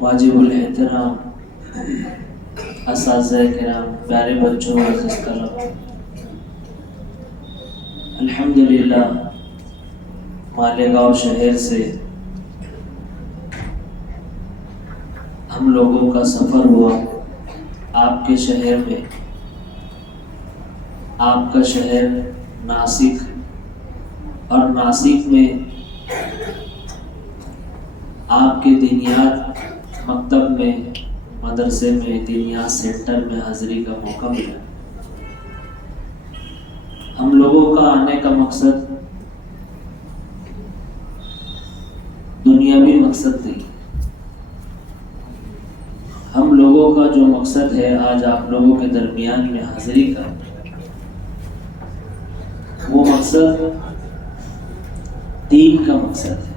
واجب الاحترام اساتذہ کرام، پیارے بچوں، عزیز طلبہ، الحمدللہ مالیگاؤں شہر سے ہم لوگوں کا سفر ہوا آپ کے شہر میں۔ آپ کا شہر ناسک، اور ناسک میں آپ کے دینیات مکتب میں، مدرسے میں، دینیات سینٹر میں حاضری کا موقع ملا۔ ہم لوگوں کا آنے کا مقصد دنیاوی مقصد نہیں، ہم لوگوں کا جو مقصد ہے آج آپ لوگوں کے درمیان میں حاضری کا، وہ مقصد دین کا مقصد ہے،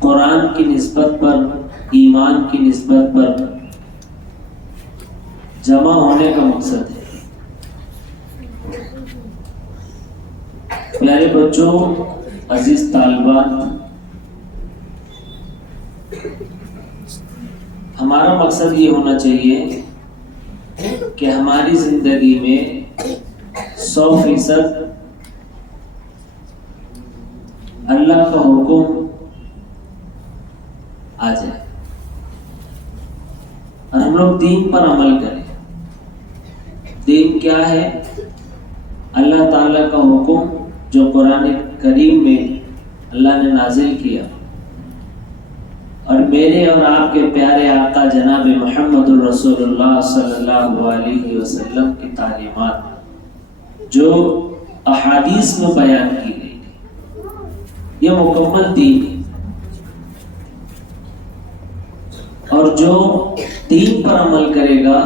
قرآن کی نسبت پر، ایمان کی نسبت پر جمع ہونے کا مقصد ہے۔ پیارے بچوں، عزیز طالبات، ہمارا مقصد یہ ہونا چاہیے کہ ہماری زندگی میں 100% اللہ کا حکم آ جائے اور ہم لوگ دین پر عمل کریں۔ دین کیا ہے؟ اللہ تعالیٰ کا حکم جو قرآن کریم میں اللہ نے نازل کیا، اور میرے اور آپ کے پیارے آقا جناب محمد الرسول اللہ صلی اللہ علیہ وسلم کی تعلیمات جو احادیث میں بیان کی گئی، یہ مکمل دین ہے۔ اور جو دین پر عمل کرے گا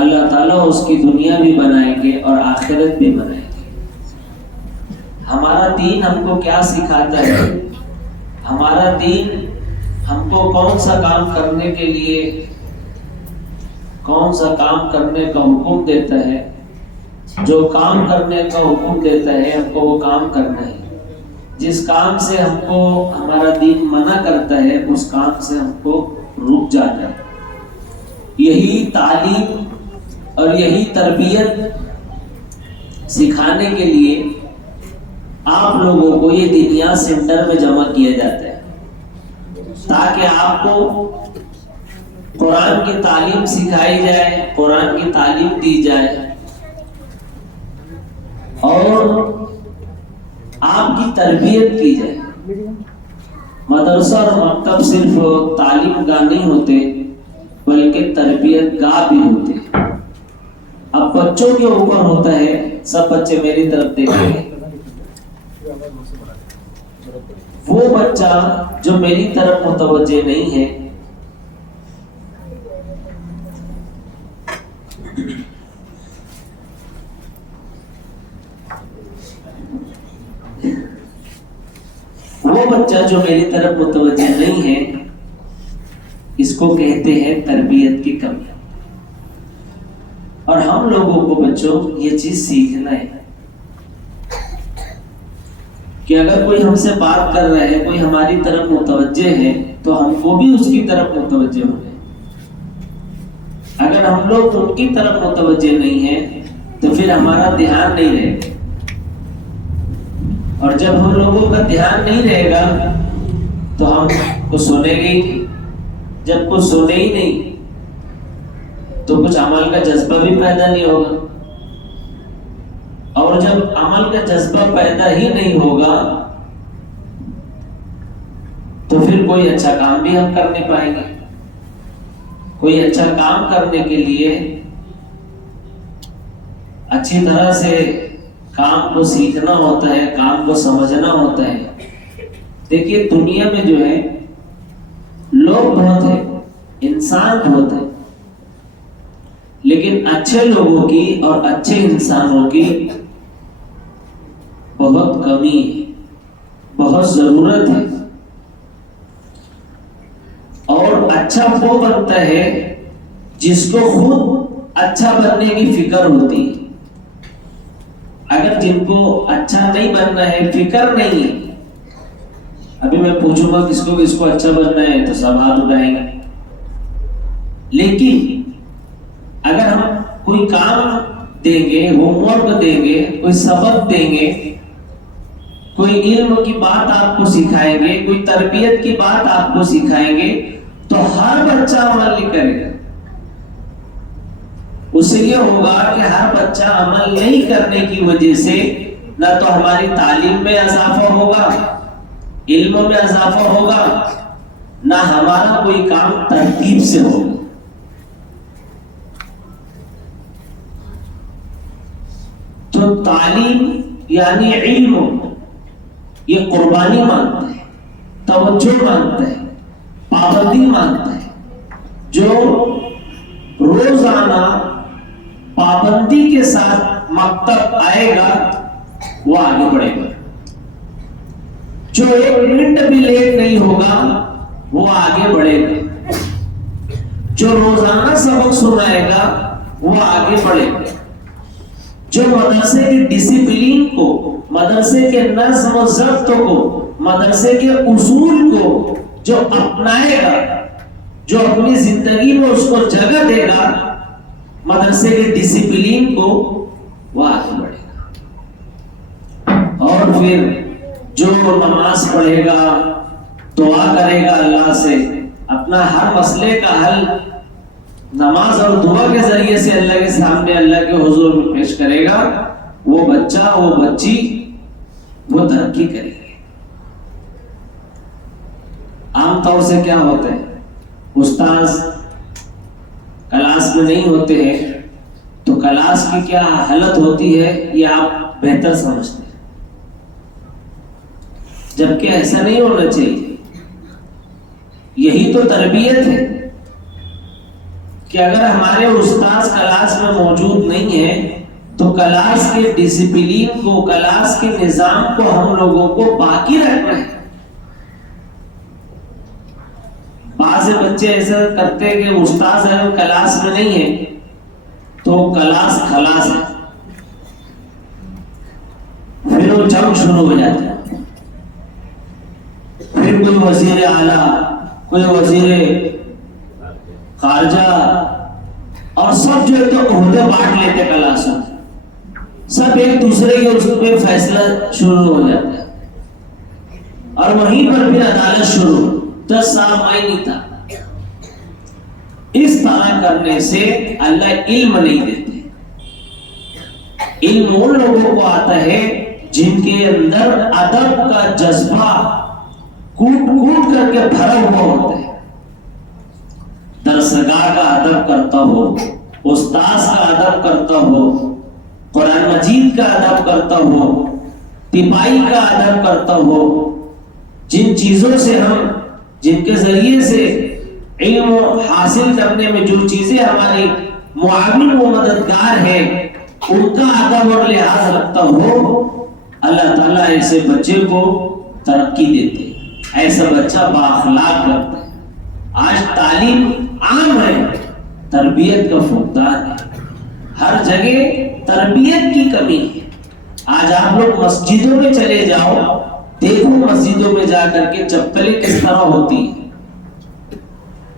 اللہ تعالیٰ اس کی دنیا بھی بنائیں گے اور آخرت بھی بنائیں گے۔ ہمارا دین ہم کو کیا سکھاتا ہے؟ ہمارا دین ہم کو کون سا کام کرنے کے لیے، کون سا کام کرنے کا حکم دیتا ہے؟ جو کام کرنے کا حکم دیتا ہے ہم کو وہ کام کرنا ہے۔ جس کام سے ہم کو ہمارا دین منع کرتا ہے اس کام سے ہم کو رک جانا ہے۔ یہی تعلیم اور یہی تربیت سکھانے کے لیے آپ لوگوں کو یہ دینیات سینٹر میں جمع کیا جاتا ہے، تاکہ آپ کو قرآن کی تعلیم سکھائی جائے، قرآن کی تعلیم دی جائے، اور آپ کی تربیت کی جائے۔ مدرسہ اور مکتب صرف تعلیم گاہ نہیں ہوتے بلکہ تربیت گاہ بھی ہوتے۔ اب بچوں کے اوپر ہوتا ہے، سب بچے میری طرف دیکھیں گے، وہ بچہ جو میری طرف متوجہ نہیں ہے اس کو کہتے ہیں تربیت کی کمی۔ اور ہم لوگوں کو بچوں یہ چیز سیکھنا ہے کہ اگر کوئی ہم سے بات کر رہا ہے، کوئی ہماری طرف متوجہ ہے تو ہم کو بھی اس کی طرف متوجہ ہونا ہے۔ اگر ہم لوگ ان کی طرف متوجہ نہیں ہیں تو پھر ہمارا دھیان نہیں رہے گا، اور جب ہم لوگوں کا دھیان نہیں رہے گا تو ہم کو سنے گے ہی، جب کچھ سنے ہی نہیں تو کچھ عمل کا جذبہ بھی پیدا نہیں ہوگا، اور جب عمل کا جذبہ پیدا ہی نہیں ہوگا تو پھر کوئی اچھا کام بھی ہم کر نہیں پائیں گے۔ کوئی اچھا کام کرنے کے لیے اچھی طرح سے کام کو سیکھنا ہوتا ہے، کام کو سمجھنا ہوتا ہے۔ دیکھیے دنیا میں جو ہے لوگ بہت ہیں، انسان بہت ہیں، لیکن اچھے لوگوں کی اور اچھے انسانوں کی بہت کمی ہے، بہت ضرورت ہے۔ اور اچھا وہ بنتا ہے جس کو خود اچھا بننے کی فکر ہوتی ہے۔ اگر جن کو اچھا نہیں بننا ہے، فکر نہیں ہے، ابھی میں پوچھوں گا کس کو اچھا بننا ہے تو سب ہاتھ اٹھائیں گے. لیکن اگر ہم کوئی کام دیں گے، ہوم ورک دیں گے، کوئی سبق دیں گے، کوئی علم کی بات آپ کو سکھائیں گے، کوئی تربیت کی بات آپ کو سکھائیں گے تو ہر بچہ عمل نہیں کرے گا. اس سے یہ ہوگا کہ ہر بچہ عمل نہیں کرنے کی وجہ سے نہ تو ہماری تعلیم میں اضافہ ہوگا، علم میں اضافہ ہوگا، نہ ہمارا کوئی کام ترتیب سے ہوگا. تو تعلیم یعنی علم یہ قربانی مانگتا ہے، توجہ مانگتا ہے، پابندی مانگتا ہے. جو روزانہ پابندی کے ساتھ مکتب آئے گا وہ آگے بڑھے گا. جو 1 منٹ بھی لیٹ نہیں ہوگا وہ آگے بڑھے گا. جو روزانہ سبق سنائے گا وہ آگے بڑھے گا. جو مدرسے کے ڈسپلین کو، مدرسے کے نظم و ضبط کو، مدرسے کے اصول کو جو اپنائے گا، جو اپنی زندگی میں اس کو جگہ دے گا، مدرسے کے ڈسپلین کو، وہ آگے بڑھے گا. اور پھر جو نماز پڑھے گا، دعا کرے گا اللہ سے، اپنا ہر مسئلے کا حل نماز اور دعا کے ذریعے سے اللہ کے سامنے، اللہ کے حضور میں پیش کرے گا، وہ بچہ، وہ بچی، وہ ترقی کرے گی. عام طور سے کیا ہوتا ہے، استاذ کلاس میں نہیں ہوتے ہیں تو کلاس کی کیا حالت ہوتی ہے یہ آپ بہتر سمجھتے ہیں. جبکہ ایسا نہیں ہونا چاہیے. یہی تو تربیت ہے کہ اگر ہمارے استاذ کلاس میں موجود نہیں ہے تو کلاس کے ڈسپلین کو، کلاس کے نظام کو ہم لوگوں کو باقی رکھنا ہے. بعض بچے ایسا کرتے ہیں کہ استاذ اگر کلاس میں نہیں ہے تو کلاس خلاص ہے، پھر وہ جنگ شروع ہو جاتا ہے. پھر کوئی وزیر اعلیٰ، کوئی وزیر خارجہ، اور سب جو ہے تو عہدے بانٹ لیتے کلاس میں، سب ایک دوسرے کے اس پہ فیصلہ شروع ہو جاتا ہے. اور وہیں پر پھر عدالت شروع. 10 سال میں نہیں تھا. اس طرح کرنے سے اللہ علم نہیں دیتے. علم ان لوگوں کو آتا ہے جن کے اندر ادب کا جذبہ کوٹ کوٹ کر کے بھرا ہوا ہوتا ہے. درسگاہ کا ادب کرتا ہو، استاذ کا ادب کرتا ہو، قرآن مجید کا ادب کرتا ہو، تپائی کا ادب کرتا ہو. جن چیزوں سے ہم، جن کے ذریعے سے علم حاصل کرنے میں جو چیزیں ہماری معاون و مددگار ہیں ان کا ادب اور لحاظ رکھتا ہو، اللہ تعالیٰ ایسے بچے کو ترقی دیتے، ایسا بچہ بااخلاق کرتا ہے. آج تعلیم عام ہے، تربیت کا فقدان ہے. ہر جگہ تربیت کی کمی ہے. آج آپ لوگ مسجدوں میں چلے جاؤ، دیکھو مسجدوں میں جا کر کے چپلیں کس طرح ہوتی ہیں.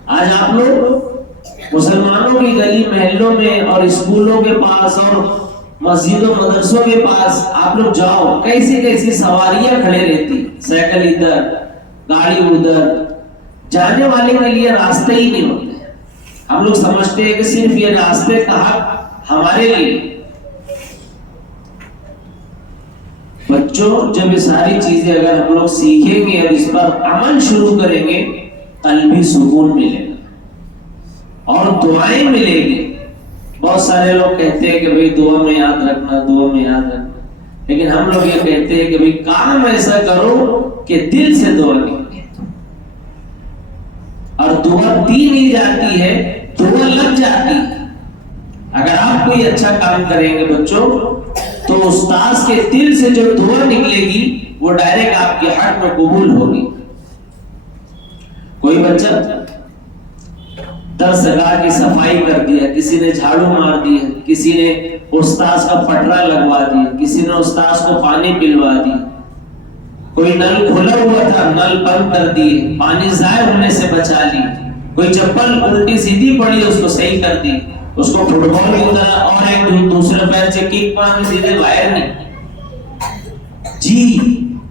آج آپ لوگ مسلمانوں کی گلی محلوں میں اور اسکولوں کے پاس اور مسجدوں مدرسوں کے پاس آپ لوگ جاؤ، کیسی کیسی سواریاں کھڑے رہتی، سائیکل ادھر، گاڑی ادھر. جانے والے کے لیے راستے ہی نہیں ہوتے. ہم لوگ سمجھتے ہیں کہ صرف یہ راستے کا حق ہمارے لیے. بچوں جب یہ ساری چیزیں اگر ہم لوگ سیکھیں گے اور اس پر عمل شروع کریں گے، قلبی سکون ملے گا اور دعائیں ملے گی. بہت سارے لوگ کہتے ہیں کہ بھئی دعا میں یاد رکھنا، دعا میں یاد رکھنا، لیکن ہم لوگ یہ کہتے ہیں کہ بھئی کام ایسا کرو کہ دل سے دعا نکلے. اور دعا دی نہیں جاتی ہے، دعا لگ جاتی ہے. اگر آپ کوئی اچھا کام کریں گے بچوں تو استاذ کے دل سے جو دعا نکلے گی وہ ڈائریکٹ آپ کے حق میں قبول ہوگی. کوئی بچہ درسگاہ کی صفائی کر دیا، کسی نے جھاڑو مار دیا، کسی نے استاذ کا پٹرا لگوا دیا، کسی نے استاذ کو پانی پلوا دیا. کوئی نل کھلا ہوا تھا نل بند کر دیے، پانی ضائع ہونے سے بچا لی، کوئی چپل الٹی سیدھی پڑی اس کو صحیح کر دی، اس کو فٹ بال کی طرح اور ایک دوسرے پیر سے کک مار کے سیدھے باہر نہیں جی۔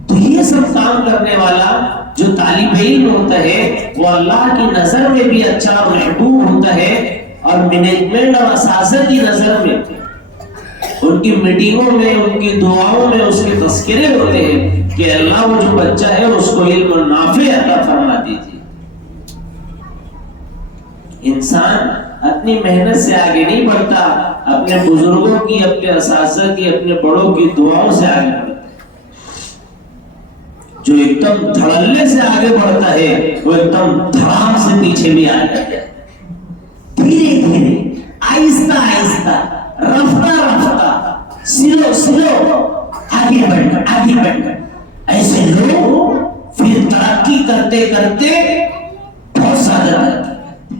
تو یہ سب کام کرنے والا جو طالب علم ہوتا ہے وہ اللہ کی نظر میں بھی اچھا اور محبوب ہوتا ہے، اور مینجمنٹ اور اساتذہ کی نظر میں ان کی میٹنگوں میں ان کی دعاؤں میں اس کے تذکرے ہوتے ہیں کہ اللہ وہ جو بچہ ہے اس کو علم نافع عطا فرما دیجیے۔ انسان اپنی محنت سے آگے نہیں بڑھتا، اپنے بزرگوں کی، اپنے اساتذہ کی، اپنے بڑوں کی دعاؤں سے آگے بڑھتا ہے۔ جو ایک دم دھڑلے سے آگے بڑھتا ہے وہ ایک دم دھڑام سے پیچھے بھی آ جاتا ہے۔ دھیرے دھیرے، آہستہ آہستہ، رفتہ رفتہ، سلو سلو آگے بڑھنا، ایسے لوگ پھر ترقی کرتے کرتے بہت زیادہ ترقی۔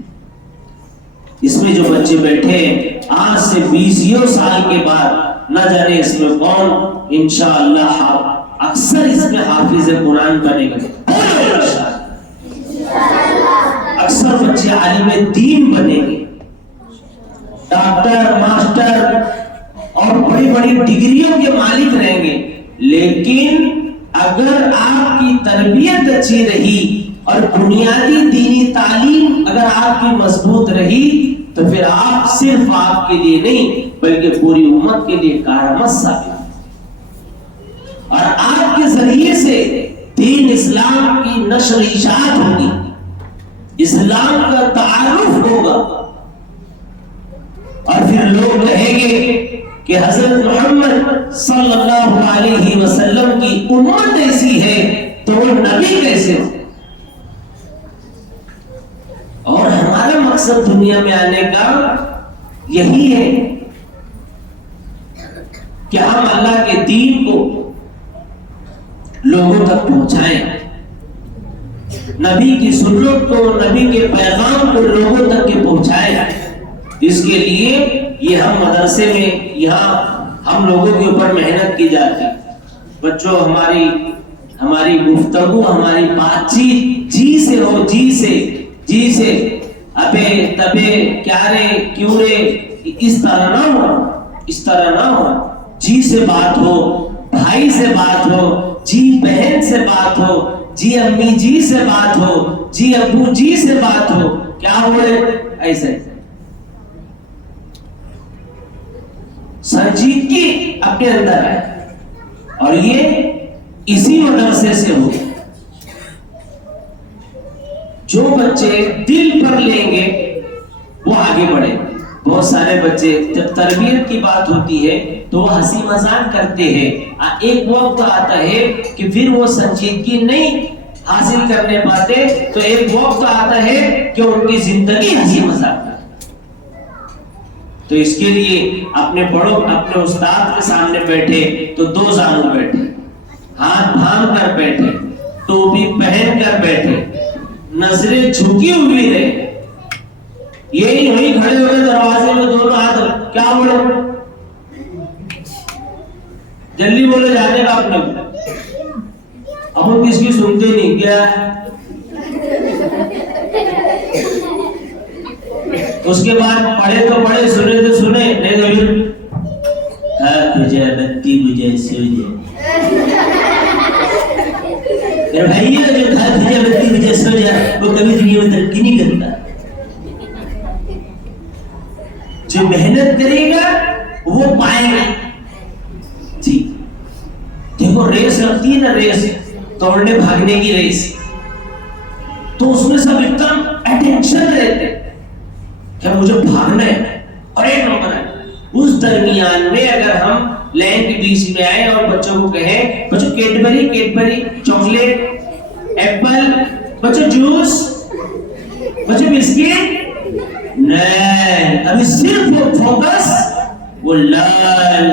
اس میں جو بچے بیٹھے آج سے 20 سال کے بعد نہ جانے اس میں کون انشاءاللہ اکثر اس میں حافظ قرآن بنے گے، اکثر بچے عالم دین بنیں گے، ڈاکٹر، ماسٹر اور بڑی بڑی ڈگریوں کے مالک رہیں گے۔ لیکن اگر آپ کی تربیت اچھی رہی اور بنیادی دینی تعلیم اگر آپ کی مضبوط رہی تو پھر آپ صرف آپ کے لیے نہیں بلکہ پوری امت کے لیے کارآمد ثابت، اور آپ کے ذریعے سے دین اسلام کی نشر اشاعت ہوگی، اسلام کا تعارف ہوگا، اور پھر لوگ کہیں گے کہ حضرت محمد صلی اللہ علیہ وسلم کی امت ایسی ہے تو وہ نبی کیسے ہو؟ اور ہمارا مقصد دنیا میں آنے کا یہی ہے کہ ہم اللہ کے دین کو لوگوں تک پہنچائیں، نبی کی سنت کو، نبی کے پیغام کو لوگوں تک کے پہنچائیں۔ اس کے لیے یہ ہم مدرسے میں یہاں ہم لوگوں کے اوپر محنت کی جاتی، بچوں ہماری گفتگو، ہماری بات چیت جی سے ہو، جی سے ابے تبے کیا رے کیوں رے اس طرح نہ ہو، جی سے بات ہو، بھائی سے بات ہو، جی بہن سے بات ہو، جی امی جی سے بات ہو، جی ابو جی سے بات ہو، کیا ہو رہے ایسے سنجیدگی اپنے اندر ہے، اور یہ اسی مدرسے سے ہو۔ جو بچے دل پر لیں گے وہ آگے بڑھیں۔ بہت سارے بچے جب تربیت کی بات ہوتی ہے تو وہ ہنسی مذاق کرتے ہیں، ایک وقت آتا ہے کہ پھر وہ سنجیدگی نہیں حاصل کرنے پاتے، تو ایک وقت آتا ہے کہ ان کی زندگی ہنسی مذاق ہے۔ تو اس کے لیے اپنے بڑوں، اپنے استاد کے سامنے بیٹھے تو دو زانو بیٹھے، ہاتھ بھام کر بیٹھے، ٹوپی پہن کر بیٹھے، نظریں جھکی ہوئی رہے، یہی وہی کھڑے ہوئے دروازے میں دونوں ہاتھ، کیا بولو جلدی بولے جانے کا اپنے، اب ہم کس کی سنتے نہیں، کیا اس کے بعد پڑھے تو پڑھے، سنے تو سنے، نہیں تو پھر ہاتھ بجے بتی بجے سو جائے بھائی، جو ہاتھ بجے بتی بجے سو جائے وہ کبھی دنیا میں ترقی نہیں کرتا۔ جو محنت کرے گا وہ پائے گا۔ جی دیکھو ریس لگتی ہے نا، ریس دوڑنے بھاگنے کی ریس، تو اس میں سب ایک دم اٹینشن رہتے کہ مجھے بھاگنا ہے اور ایک نمبر ہے۔ اس درمیان میں اگر ہم لائن کے بیچ میں آئے اور بچوں کو کہیں بچوں کیڈبری چاکلیٹ ایپل، بچوں جوس، بچوں بسکٹ، نہیں، ابھی صرف فوکس وہ لال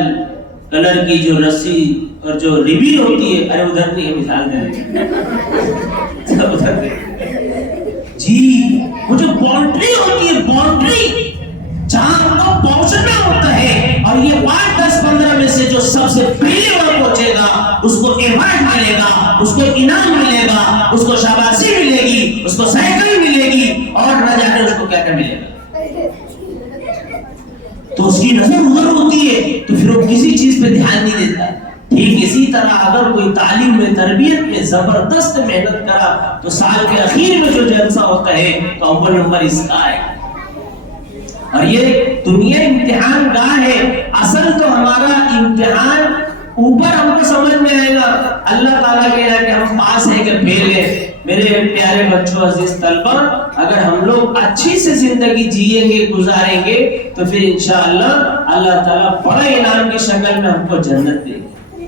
کلر کی جو رسی اور جو ریبن ہوتی ہے، ارے ادھر نہیں ہے، مثال دے ادھر جی، وہ جو باؤنڈری ہوتی ہے، باؤنڈری جہاں ہم کو پہنچنا ہوتا ہے، اور یہ 5 10 15 میں سے جو سب سے پہلے وہاں پہنچے گا اس کو ایوارڈ ملے گا، اس اس کو سائیکل ملے گی اور نہ جانے اس کو کیا کیا ملے گا. تو اس کی نظر ادھر ہوتی ہے تو پھر وہ کسی چیز پہ دھیان نہیں دیتا. ٹھیک اسی طرح اگر کوئی تعلیم میں تربیت میں زبردست محنت کرا تو سال کے اخیر میں جو جلسہ ہوتا ہے تو اول نمبر اس کا ہے. اور یہ دنیا امتحان گاہ ہے. اصل تو ہمارا امتحان اوپر ہم کو سمجھ میں آئے گا اللہ تعالیٰ کے یہاں کہ ہم پاس ہیں کہ فیل ہیں. میرے پیارے بچوں عزیز طلبہ اگر ہم لوگ اچھی سے زندگی جیئیں گے گزاریں گے تو پھر انشاءاللہ اللہ تعالیٰ بڑا انعام کی شکل میں ہم کو جنت دے گی.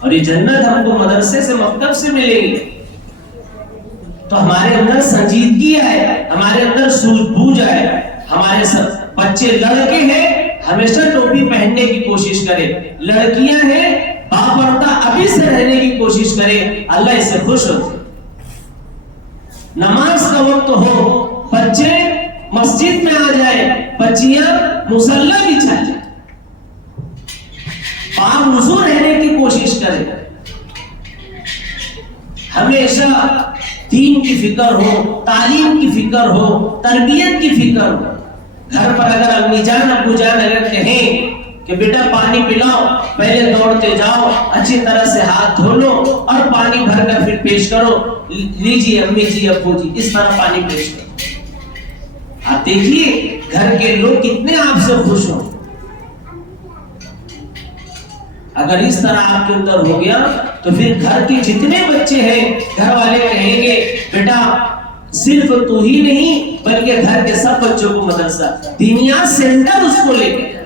اور یہ جنت ہم کو مدرسے سے مکتب سے ملے گی. تو ہمارے اندر سنجیدگی آئے, ہمارے اندر سوجھ بوجھ آئے. ہمارے سب بچے لڑکے ہیں ہمیشہ ٹوپی پہننے کی کوشش کرے, لڑکیاں ہیں باپردہ ابھی سے رہنے کی کوشش کرے, اللہ اس سے خوش ہوتے. نماز کا وقت ہو بچے مسجد میں آ جائے, بچیاں مصلی بچھا جائے, پاک وضو رہنے کی کوشش کرے. ہمیشہ دین کی فکر ہو, تعلیم کی فکر ہو, تربیت کی فکر ہو. گھر پر اگر امی جان ابو جان اگر کہیں کہ بیٹا پانی پلاؤ, پہلے دوڑتے جاؤ, اچھی طرح سے ہاتھ دھو لو اور پانی بھر کر پھر پیش کرو, لیجیے امی جی ابو جی, اس طرح پانی پیش کرو. آپ دیکھیے گھر کے لوگ کتنے آپ سے خوش ہوں. اگر اس طرح آپ کے اندر ہو گیا تو پھر گھر کے جتنے بچے ہیں گھر والے کہیں گے بیٹا صرف تو ہی نہیں بلکہ گھر کے سب بچوں کو مدرسہ دینیات سینٹر اس کو لے کے جائے.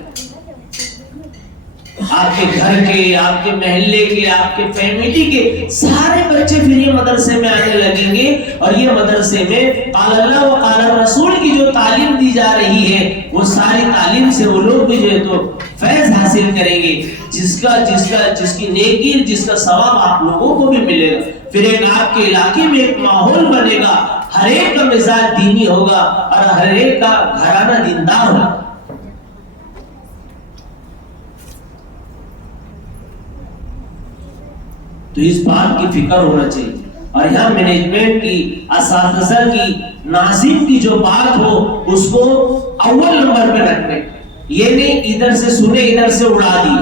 آپ کے گھر کے, آپ کے محلے کے, آپ کے فیملی کے سارے بچے پھر یہ مدرسے میں آنے لگیں گے. اور یہ مدرسے میں قال اللہ و قال رسول کی جو تعلیم دی جا رہی ہے وہ ساری تعلیم سے وہ لوگ بھی جو ہے تو فیض حاصل کریں گے, جس کی نیکی, جس کا ثواب آپ لوگوں کو بھی ملے گا. پھر ایک آپ کے علاقے میں ایک ماحول بنے گا, ہر ایک کا مزاج دینی ہوگا اور ہر ایک کا گھرانہ دیندار ہوگا. تو اس بات کی فکر ہونا چاہیے. اور یہاں مینجمنٹ کی, اساتذہ کی, ناظم کی جو بات ہو اس کو اول نمبر پہ رکھنے. یہ نہیں ادھر سے سنے ادھر سے اڑا دی.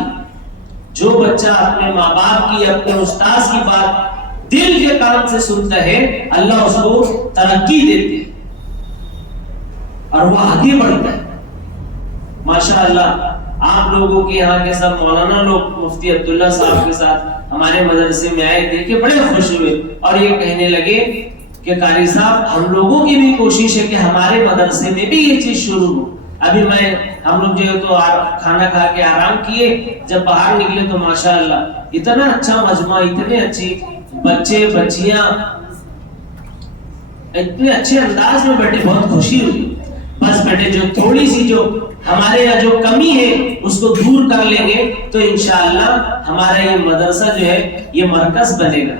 جو بچہ اپنے ماں باپ کی, اپنے استاذ کی بات دل کے کان سے سنتا ہے اللہ اس کو ترقی دیتے ہیں اور وہ آگے بڑھتا ہے. ماشاءاللہ آپ لوگوں کے یہاں کے سب مولانا لوگ مفتی عبداللہ صاحب کے ساتھ ہمارے مدرسے میں آئے, دیکھے بڑے خوش ہوئے اور یہ کہنے لگے کہ قاری صاحب ہم لوگوں کی بھی کوشش ہے کہ ہمارے مدرسے میں بھی یہ چیز شروع ہو. ابھی ہم لوگ جو ہے تو کھانا کھا کے آرام کیے, جب باہر نکلے تو ماشاءاللہ اتنا اچھا مجمع, اتنے اچھی بچے بچیاں اتنے اچھے انداز میں بیٹھے, بہت خوشی ہوئی. بس بیٹے جو تھوڑی سی جو ہمارے یہاں جو کمی ہے اس کو دور کر لیں گے تو انشاءاللہ ہمارا یہ مدرسہ جو ہے یہ مرکز بنے گا,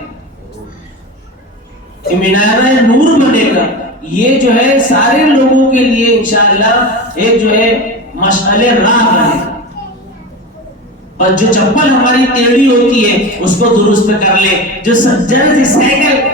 مینارہ نور بنے گا. یہ جو ہے سارے لوگوں کے لیے انشاءاللہ ایک جو ہے مشعل راہ بنے گا. پر جو چپل ہماری ٹیڑھی ہوتی ہے اس کو درست کر لے, جو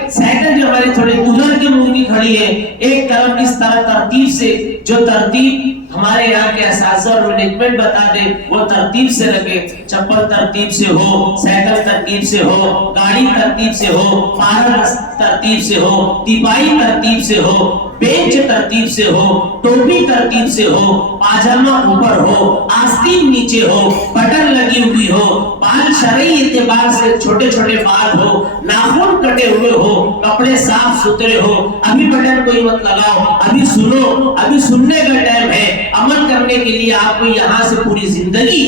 سائیکل جو ہماری تھوڑی ادھر کے منہ کی کھڑی ہے ایک طرف اس طرح ترتیب سے, جو ترتیب ہمارے یہاں کے اساتذہ اور مینجمنٹ بتا دے وہ ترتیب سے رکھے. چپل ترتیب سے ہو, سائیکل ترتیب سے ہو, گاڑی ترتیب سے ہو, پارک ترتیب سے ہو, تیپائی ترتیب سے ہو, بینچ ترتیب سے ہو, ٹوپی ترتیب سے ہو, پاجامہ اوپر ہو, آستین نیچے ہو, بٹن لگی ہوئی ہو, بال شرعی اعتبار سے چھوٹے چھوٹے بال ہو, ناخن کٹے ہوئے ہو, کپڑے صاف ستھرے ہو. ابھی بٹن کوئی مت لگاؤ, ابھی سنو, ابھی سننے کا ٹائم ہے. عمل کرنے کے لیے آپ کو یہاں سے پوری زندگی,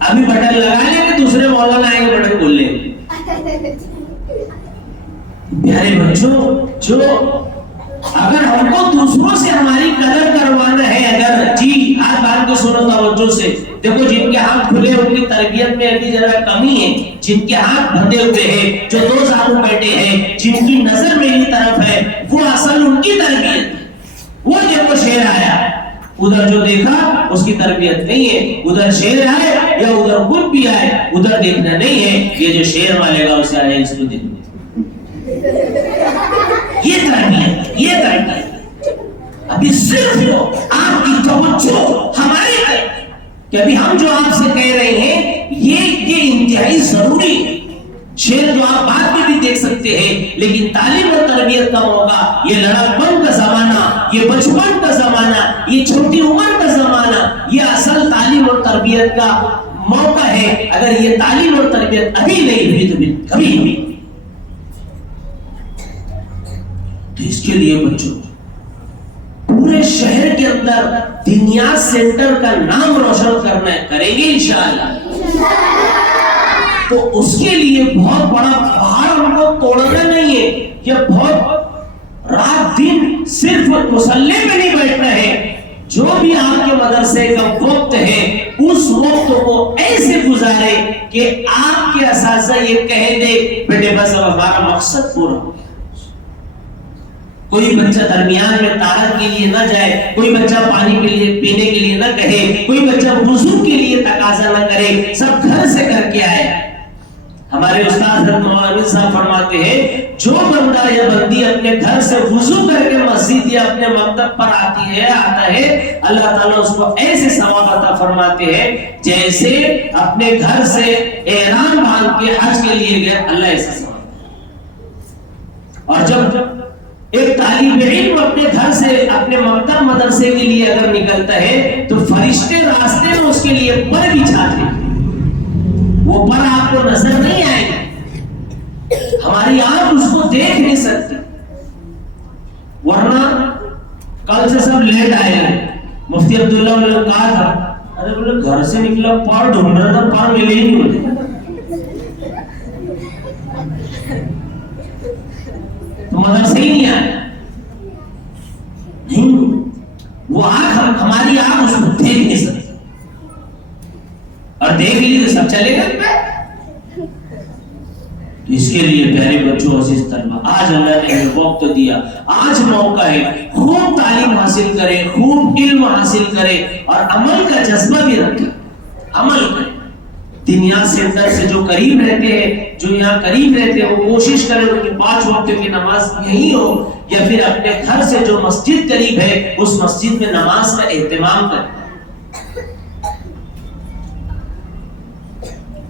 ابھی بٹن لگا لیں گے دوسرے مولانا آئیں گے بٹن کھول لیں گے. پیارے بچوں, جو اگر ہم کو دوسروں سے ہماری قدر کروانا ہے, اگر جی آپ بات کو سنو توجہ سے, دیکھو جن کے ہاتھ کھلے ان کی تربیت میں ابھی ذرا کمی ہے, جن کے ہاتھ بندھے ہوئے ہیں, جو دو ساتھوں بیٹھے ہیں, جن کی نظر میری طرف ہے, وہ اصل ان کی تربیت. وہ جب وہ شیر آیا ادھر جو دیکھا اس کی تربیت نہیں ہے, ادھر شیر آئے یا ادھر خود بھی آئے ادھر دیکھنا نہیں ہے, یہ جو شیر والے گا اسے آئے اس کو دیکھنا. یہ تربیت، یہ تربیت ابھی صرف آپ کی توجہ ہماری طرف کہ ابھی ہم جو آپ سے کہہ رہے ہیں یہ انتہائی ضروری ہے. شعر تو آپ بعد میں بھی دیکھ سکتے ہیں، لیکن تعلیم اور تربیت کا موقع، یہ لڑکپن کا زمانہ، یہ بچپن کا زمانہ، یہ چھوٹی عمر کا زمانہ، یہ اصل تعلیم اور تربیت کا موقع ہے. اگر یہ تعلیم اور تربیت ابھی نہیں ہوئی تو پھر کبھی ہوئی. تو اس کے لیے بچوں پورے شہر کے اندر دنیا سینٹر کا نام روشن کرنا ہے، کریں گے انشاءاللہ. تو اس کے لیے بہت بڑا پہاڑ ہم کو توڑنا نہیں ہے، یہ بہت رات دن صرف مصلی پہ نہیں بیٹھنا ہے. جو بھی آپ کے مدرسے کا وقت ہے اس وقت کو ایسے گزارے کہ آپ کے اساتذہ یہ کہہ دے بیٹے بس اب ہمارا مقصد پورا ہو گیا. کوئی بچہ درمیان میں طہارت کے لیے نہ جائے، کوئی بچہ پانی کے لیے پینے کے لیے نہ کہے، کوئی بچہ وضو کے لیے تقاضا نہ کرے، سب گھر سے کر کے آئے. ہمارے استاد حضرت مولانا صاحب فرماتے ہیں جو بندہ یا بندی اپنے گھر سے وضو کر کے مسجد یا اپنے مکتب پر آتا ہے اللہ تعالیٰ اس کو ایسے ثواب عطا فرماتے ہیں جیسے اپنے گھر سے احرام باندھ کے حج کے لیے گئے. اللہ ایسا ثواب. اور جب ایک طالب علم اپنے گھر سے اپنے مکتب مدرسے کے لیے اگر نکلتا ہے تو فرشتے راستے میں اس کے لیے پر بچھاتے ہیں. وہ پر آپ کو نظر نہیں آئے گا، ہماری آنکھ اس کو دیکھ نہیں سکتی. ورنہ کل سے سب لیٹ آئے ہیں. مفتی عبداللہ نے کہا تھا ارے بولے گھر سے نکلا پر ڈھونڈ رہا تھا، پر ملے ہی نہیں ہوتے. تو مدرسے ہی نہیں آئے. نہیں، وہ آنکھ ہماری آنکھ اس کو دیکھ نہیں سکتی، اور دیکھ لی تو سب چلے گا. تو اس کے لیے پیارے بچوں عزیز طلبہ آج اللہ نے ہمیں وقت دیا، آج موقع ہے، خوب تعلیم حاصل کریں، خوب علم حاصل کریں اور عمل کا جذبہ بھی رکھیں. عمل کریں. دنیا سینٹر سے جو قریب رہتے ہیں، جو یہاں قریب رہتے ہیں، وہ کوشش کریں ان کی 5 وقت کی نماز یہی ہو، یا پھر اپنے گھر سے جو مسجد قریب ہے اس مسجد میں نماز کا اہتمام کریں.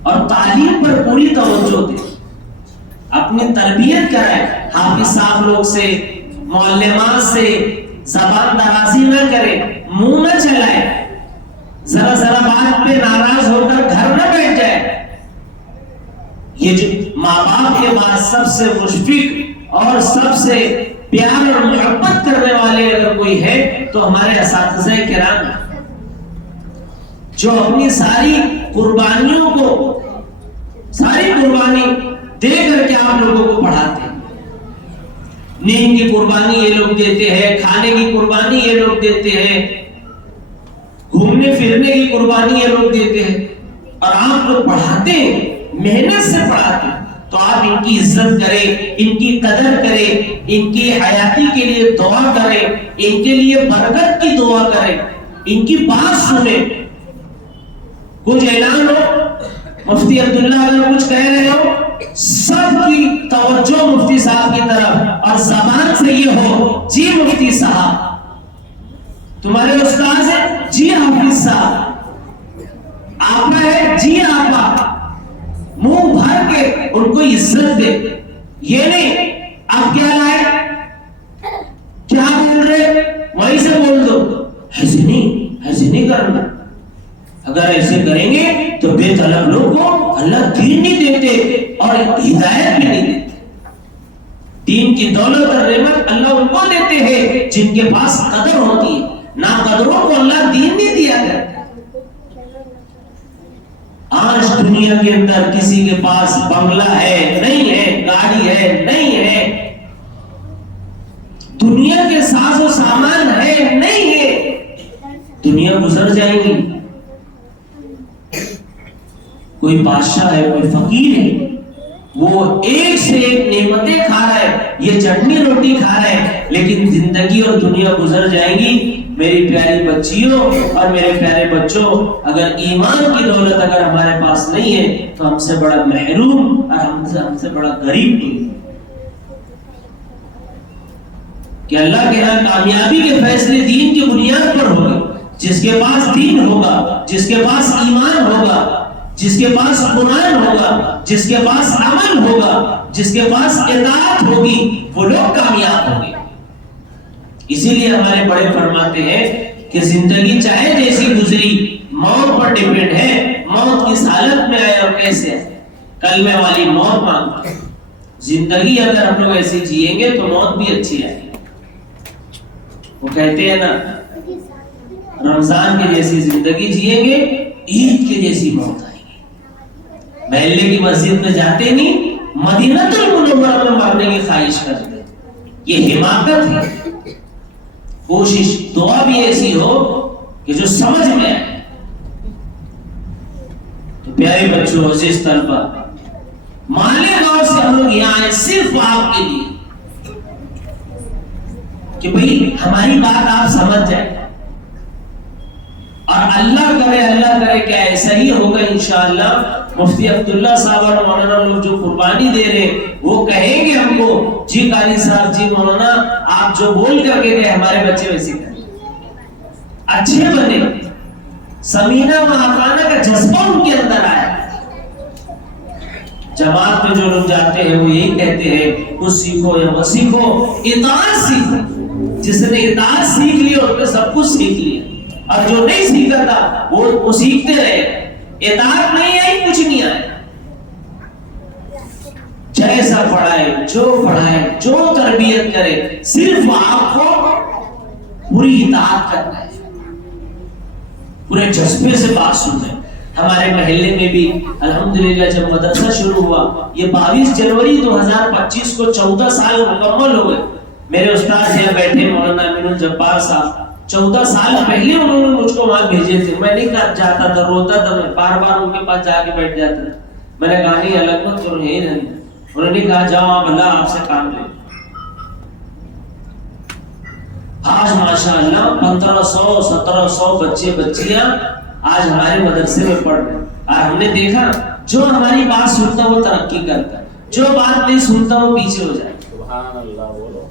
اور تعلیم پر پوری توجہ دیں، اپنی تربیت کرائیں. حافظ صاحب لوگ سے، معلمات سے زبان درازی نہ کریں، منہ نہ چلائیں، ذرا ذرا بات پہ ناراض ہو کر گھر نہ بیٹھ جائے. یہ جو ماں باپ کے بعد سب سے مشفق اور سب سے پیار اور محبت کرنے والے اگر کوئی ہے تو ہمارے اساتذہ کرام ہیں، جو اپنی ساری قربانیوں کو، ساری قربانی دے کر کے آپ لوگوں کو پڑھاتے ہیں. نیند کی قربانی یہ لوگ دیتے ہیں، کھانے کی قربانی یہ لوگ دیتے ہیں، گھومنے پھرنے کی قربانی یہ لوگ دیتے ہیں، اور آپ لوگ پڑھاتے ہیں، محنت سے پڑھاتے ہیں. تو آپ ان کی عزت کریں، ان کی قدر کریں، ان کی حیاتی کے لیے دعا کریں، ان کے لیے برکت کی دعا کریں، ان کی بات سنیں. کچھ اعلان ہو، مفتی عبداللہ اگر کچھ کہہ رہے ہو، سب کی توجہ مفتی صاحب کی طرف، اور زبان سے یہ ہو جی مفتی صاحب تمہارے استاد ہیں، جی حافظ صاحب، آپا ہے جی آپا. منہ بھر کے ان کو عزت دے. یہ نہیں آپ کیا لائے، کیا بول رہے وہیں سے بول دو. ایسے نہیں کرنا. اگر ایسے کریں گے تو بے طلب لوگوں کو اللہ دین نہیں دیتے اور ہدایت بھی نہیں دیتے. دین کی دولت اور نعمت اللہ ان کو دیتے ہیں جن کے پاس قدر ہوتی ہے، ناقدروں کو اللہ دین نہیں دیا کرتا. آج دنیا کے اندر کسی کے پاس بنگلہ ہے نہیں ہے، گاڑی ہے نہیں ہے، دنیا کے ساز و سامان ہے نہیں ہے. دنیا گزر جائیں گی. کوئی بادشاہ ہے، کوئی فقیر ہے، وہ ایک سے ایک نعمتیں کھا رہا ہے، یہ چٹنی روٹی کھا رہا ہے، لیکن زندگی اور دنیا گزر جائیں گی. میری پیاری بچیوں اور میرے پیارے بچوں، اگر ایمان کی دولت اگر ہمارے پاس نہیں ہے تو ہم سے بڑا محروم اور ہم سے بڑا غریب نہیں. کہ اللہ کے ہاں کامیابی کے فیصلے دین کی بنیاد پر ہوں گے. جس کے پاس دین ہوگا، جس کے پاس ایمان ہوگا، جس کے پاس قرآن ہوگا، جس کے پاس عمل ہوگا، جس کے پاس اطاعت ہوگی، وہ لوگ کامیاب ہوں گے. اسی لیے ہمارے بڑے فرماتے ہیں کہ زندگی چاہے جیسی گزری موت پر ڈیپینڈ ہے، موت کس حالت میں آئے اور کیسے آئے. کلمے والی موت مانگتا ہے. زندگی اگر ہم لوگ ایسی جیئیں گے تو موت بھی اچھی آئے گی. وہ کہتے ہیں نا رمضان کے جیسی زندگی جیئیں گے، عید کے جیسی موت آئے گی. محلے کی مسجد میں جاتے نہیں، مدینہ المنورہ میں مرنے کی خواہش کرتے. یہ حماقت ہے. کوشش دعا بھی ایسی ہو کہ جو سمجھ میں آئے. تو پیارے بچوں، عزیز طلبہ، مالیگاؤں سے ہم لوگ یہاں آئے صرف آپ کے لیے کہ بھئی ہماری بات آپ سمجھ جائیں. اور اللہ کرے کہ ایسا ہی ہوگا انشاءاللہ. مفتی عبداللہ صاحب اور مولانا لوگ جو قربانی دے رہے ہیں وہ کہیں گے ہم کو، جی قاری صاحب، جی مولانا، آپ جو بول کر کے گئے ہمارے بچے ویسے کریں، اچھے بنے. سمینہ و آقانہ کا جذبہ ان کے اندر آیا. جماعت میں جو لوگ جاتے ہیں وہ یہی کہتے ہیں کچھ سیکھو یا وہ سیکھو، اطاعت سیکھو. جس نے اطاعت سیکھ لی اس نے سب کچھ سیکھ لیا، اور جو نہیں سیکھا تھا وہ سیکھتے رہے. اطاعت نہیں آئی کچھ نہیں آیا. جیسا پڑھائے جو تربیت کرے، صرف آپ کو پوری اطاعت کرنا ہے، پورے جذبے سے بات سننا ہے. ہمارے محلے میں بھی الحمدللہ جب مدرسہ شروع ہوا، یہ 22 جنوری 2025 کو 14 سال مکمل ہو گئے. میرے استاد یہاں بیٹھے مولانا امین الجبار صاحب، 14 سال پہلے انہوں نے مجھ کو وہاں بھیجے تھے. میں نہیں جاتا تھا، روتا تھا، میں بار بار ان کے پاس جا کے بیٹھ جاتا تھا. میں نے کہا نہیں الگ مت کرو، یہی رہنا. انہوں نے کہا جاؤ آپ، اللہ آپ سے کام لے. آج ماشاءاللہ 1500 1700 بچے بچیاں آج ہمارے مدرسے میں پڑھ رہے ہیں. اور ہم نے دیکھا جو ہماری بات سنتا وہ ترقی کرتا ہے، جو بات نہیں سنتا وہ پیچھے ہو جائے. سبحان اللہ بولو.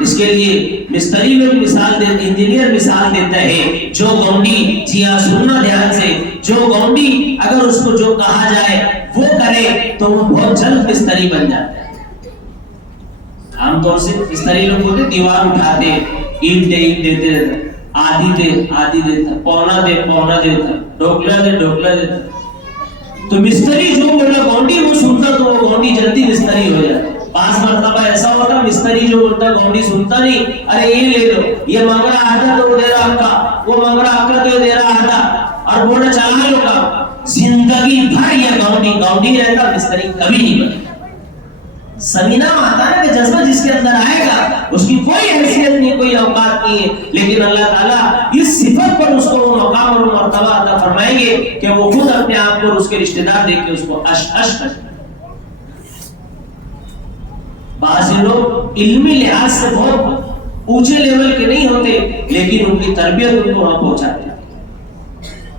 اس کے لیے مستری میں مثال دیتے، انجینئر مثال دیتا ہے. جو گونڈی، جی ہاں سننا دھیان سے، جو گونڈی اگر اس کو جو کہا جائے وہ کرے تو وہ بہت جلد مستری بن جاتا ہے. عام طور سے مستری لوگ ہوتے دیوار اٹھاتے، اینٹ دیتے رہتے، آدھی دیتا، پونا دیتا، ڈھوکلا دیتا. تو مستری جو بولا گونڈی وہ سنتا تو وہ گونڈی جلدی مستری ہو جاتا. 5 مرتبہ ایسا ہوتا مستری جو بولتا گونڈی سنتا نہیں، ارے یہ لے لو، یہ منگرا آدھا تو دے رہا کا، وہ منگرا آکا تو دے رہا آدھا، اور بولا چلا لو کا. زندگی بھر یہ گونڈی رہتا، مستری کبھی نہیں بنے. سمینہ آتا ہے کہ جذبہ جس کے اندر آئے گا اس کی کوئی حیثیت نہیں، کوئی اوقات نہیں ہے، لیکن اللہ تعالیٰ اس صفت پر اس کو وہ مقام اور مرتبہ عطا فرمائیں گے کہ وہ خود اپنے آپ کو اور اس کے رشتہ دار دیکھ کے اس کو اش کریں. بعض لوگ علمی لحاظ سے بہت اونچے لیول کے نہیں ہوتے لیکن ان کی تربیت ان کو وہاں پہنچاتے ہیں.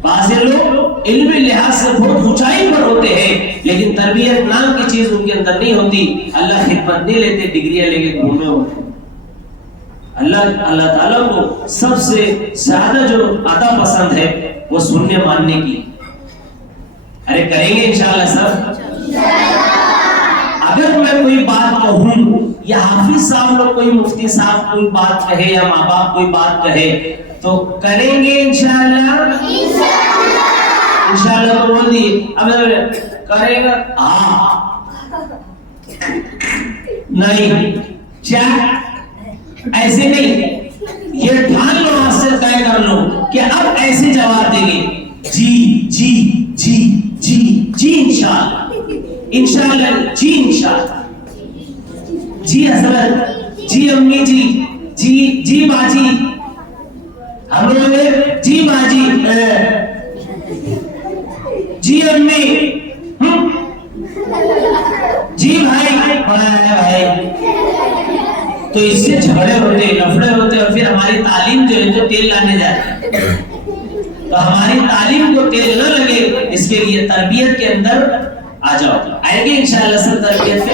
بعض لوگ علمی لحاظ سے بہت اونچائی پر ہوتے ہیں لیکن تربیت نام کی چیز ان کے اندر نہیں ہوتی. اللہ خدمت نہیں لیتے، ڈگریاں لے کے گھومے ہوتے. اللہ تعالیٰ کو سب سے زیادہ جو عطا پسند ہے وہ سننے ماننے کی. ارے کریں گے انشاءاللہ سب. اگر میں کوئی بات کہوں یا حافظ صاحب لوگ کوئی مفتی صاحب کوئی بات کہے یا ماں باپ کوئی بات کہے تو کریں گے انشاءاللہ. انشاءاللہ تو بول دیے. اب کرے گا نہیں کیا ایسے نہیں، یہ ٹھان لو، آج سے طے کر لو کہ اب ایسے جواب دیں گے جی جی جی جی جی انشاءاللہ انشاءاللہ جی انشاءاللہ جی حضرت جی امی جی جی جی باجی ہم لوگ جی باجی جی امی جی بھائی بھائی. تو اس سے جھگڑے ہوتے لفڑے ہوتے اور پھر ہماری تعلیم جو ہے جو تیل لانے جاتی ہے. تو ہماری تعلیم کو تیل نہ لگے اس کے لیے تربیت کے اندر آ جاؤ. آئیں گے انشاءاللہ سب تربیت سے.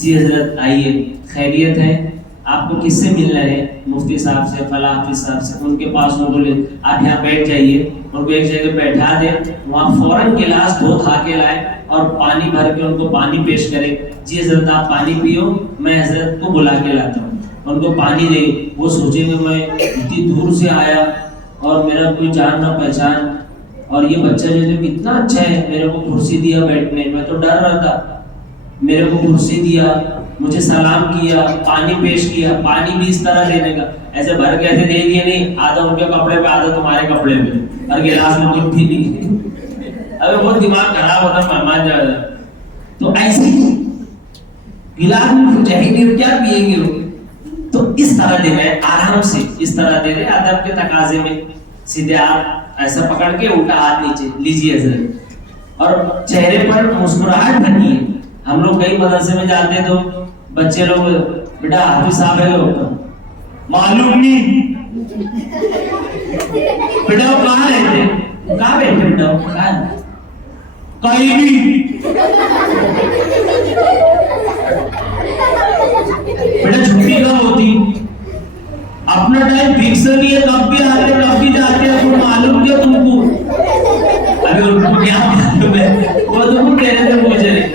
جی حضرت آئیے، خیریت ہے؟ آپ کو کس سے ملنا ہے؟ مفتی صاحب سے، فلاں حافظ صاحب سے۔ ان کے پاس وہ بولے آپ یہاں بیٹھ جائیے، ان کو ایک جگہ بیٹھا دے، وہاں فوراً گلاس دھو کھا کے لائے اور پانی بھر کے ان کو پانی پیش کرے۔ جی حضرت آپ پانی پیو، میں حضرت کو بلا کے لاتا ہوں۔ ان کو پانی دے، وہ سوچیں گے میں اتنی دور سے آیا اور میرا کوئی جان نہ پہچان، اور یہ بچہ جو ہے کتنا اچھا ہے، میرے کو کرسی دیا بیٹھنے، میں تو ڈر رہا تھا، میرے کو کرسی دیا، مجھے سلام کیا، پانی پیش کیا، پانی بھی اس طرح دینے کا، ایسے بھر کے ایسے دے دیے نہیں، آدھا ان کے کپڑے پہ آدھا تمہارے کپڑے پہ، اور گلاس میں خود بھی نہیں۔ ابھی بہت دماغ خراب ہوتا مہمان زیادہ، تو ایسے گلاس میں کچھ ہے نہیں، کیا پیئیں گے وہ؟ تو اس طرح دے رہے آرام سے، اس طرح دے رہے ادب کے تقاضے میں، سیدھے آپ ایسا پکڑ کے الٹا ہاتھ نیچے لیجیے حضرت، اور چہرے پر مسکراہٹ بنی ہے۔ ہم لوگ کئی مدرسے میں جاتے تو بچے لوگ بیٹا حافظ صاحب ہے لوگ معلوم نہیں، بیٹا وہ کہاں رہتے، کہاں بیٹھے بیٹا وہ کہاں، کہیں بھی بیٹا چھٹی کب ہوتی، اپنا ٹائم فکس نہیں ہے، کب بھی آتے کب بھی جاتے ہیں، وہ معلوم کیا تم کو، ابھی ان کو کیا معلوم ہے، وہ تم کو کہنے سے پوچھ رہے،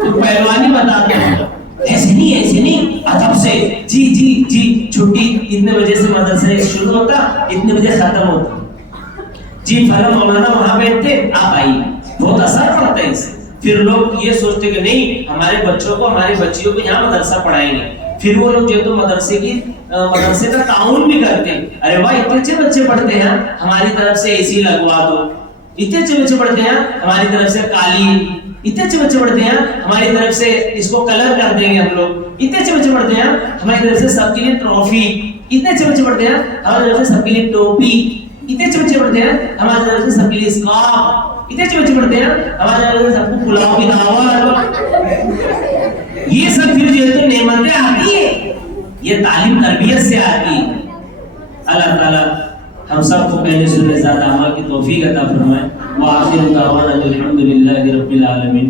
تو پہلوانی بتاتے ہیں ایسے نہیں ادب سے، جی جی جی چھٹی اتنے بجے سے مدرسہ شروع ہوتا، اتنے بجے ختم ہوتا، جی فلاں مولانا وہاں بیٹھتے، آپ آئیے، بہت اثر پڑتا ہے اس سے۔ پھر لوگ یہ سوچتے کہ نہیں ہمارے بچوں کو ہماری بچیوں کو یہاں مدرسہ پڑھائیں گے، پھر وہ لوگ جو تو مدرسے کا تعاون بھی کرتے ہیں، ارے واہ اتنے اچھے بچے پڑھتے ہیں، ہماری طرف سے اے سی لگوا دو، اتنے اچھے بچے پڑھتے ہیں، ہماری طرف سے قالین، اتنے اچھے بچے پڑھتے ہیں، ہماری طرف سے اس کو کلر کر دیں گے ہم لوگ، اتنے اچھے بچے پڑھتے ہیں، ہماری طرف سے سب کے لیے ٹرافی، اتنے اچھے بچے پڑھتے ہیں، ہماری طرف سے سب کے لیے ٹوپی، اتنے اچھے بچے پڑھتے ہیں، ہماری طرف سے سب کے لیے اسکارف، اتنے اچھے بچے پڑھتے ہیں، ہماری طرف سے سب کو پلاؤ کی دعوت۔ یہ سب پھر جو ہے تو نعمتیں آتی ہے، یہ تعلیم تربیت سے آتی ہے۔ اللہ تعالیٰ ہم سب کو کہنے سننے زیادہ عمل کی توفیق عطا فرمائے۔ وآخر دعوانا الحمدللہ رب العالمین۔